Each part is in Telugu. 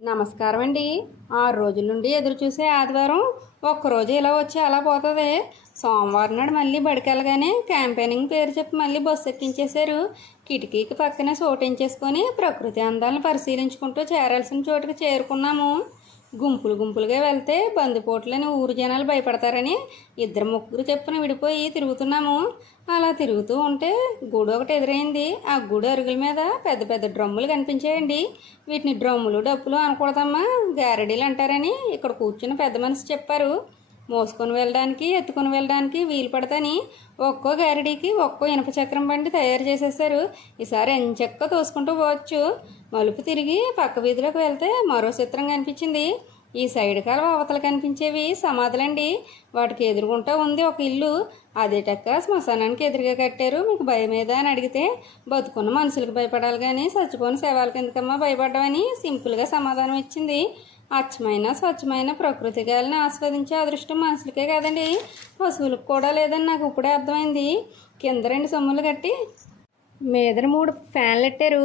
నమస్కారం అండి. 6 రోజుల నుండి ఎదురు చూసే ఆదివారం ఒక్కరోజు ఇలా వచ్చి అలా పోతుంది. సోమవారం నాడు మళ్ళీ బడికెళ్ళగానే క్యాంపెయినింగ్ పేరు చెప్పి మళ్ళీ బస్సు ఎక్కించేశారు. కిటికీకి పక్కనే చోటించేసుకొని ప్రకృతి అందాలను పరిశీలించుకుంటూ చేరాల్సిన చోటుకి చేరుకున్నాము. గుంపులు గుంపులుగా వెళ్తే బందిపోట్లని ఊరు జనాలు భయపడతారని ఇద్దరు ముగ్గురు చెప్పున విడిపోయి తిరుగుతున్నాము. అలా తిరుగుతూ ఉంటే గుడి ఒకటి ఎదురైంది. ఆ గుడి అరుగుల మీద పెద్ద పెద్ద డ్రమ్ములు కనిపించాయండి. వీటిని డ్రమ్ములు డప్పులు అనకూడదమ్మా, గారడీలు అంటారని ఇక్కడ కూర్చున్న పెద్ద మనిషి చెప్పారు. మోసుకొని వెళ్ళడానికి ఎత్తుకొని వెళ్ళడానికి వీలు పడతాని ఒక్కో గారడీకి ఒక్కో ఇనుప చక్రం బండి తయారు చేసేసారు. ఈసారి ఎంచక్క తోసుకుంటూ పోవచ్చు. మలుపు తిరిగి పక్క వీధిలోకి వెళ్తే మరో చిత్రం కనిపించింది. ఈ సైడ్ కాలువ అవతల కనిపించేవి సమాధులండి. వాటికి ఎదురుగుంటా ఉంది ఒక ఇల్లు. అదేటక్క శ్మశానానికి ఎదురుగా కట్టారు, మీకు భయమేదా అని అడిగితే బతుకున్న మనుషులకు భయపడాలి కానీ చచ్చిపోయిన శవాలకు ఎందుకమ్మా భయపడ్డామని సింపుల్గా సమాధానం ఇచ్చింది. అచ్చమైన స్వచ్ఛమైన ప్రకృతి గాలిని ఆస్వాదించే అదృష్టం మనుషులకే కాదండి, పశువులకు కూడా లేదని నాకు ఇప్పుడే అర్థమైంది. కింద 2 సొమ్ములు కట్టి మీద 3 ఫ్యాన్లు పెట్టారు.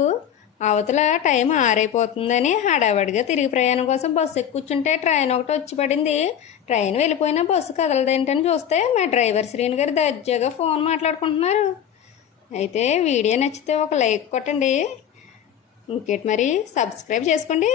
అవతల టైం 6 అయిపోతుందని హడావడిగా తిరిగి ప్రయాణం కోసం బస్సు ఎక్కి కూర్చుంటే ట్రైన్ ఒకటి వచ్చి పడింది. ట్రైన్ వెళ్ళిపోయినా బస్సు కదలదేంటని చూస్తే మా డ్రైవర్ శ్రీని గారు దర్జాగా ఫోన్ మాట్లాడుకుంటున్నారు. అయితే వీడియో నచ్చితే ఒక లైక్ కొట్టండి. ఇంకేంటి మరి, సబ్స్క్రైబ్ చేసుకోండి.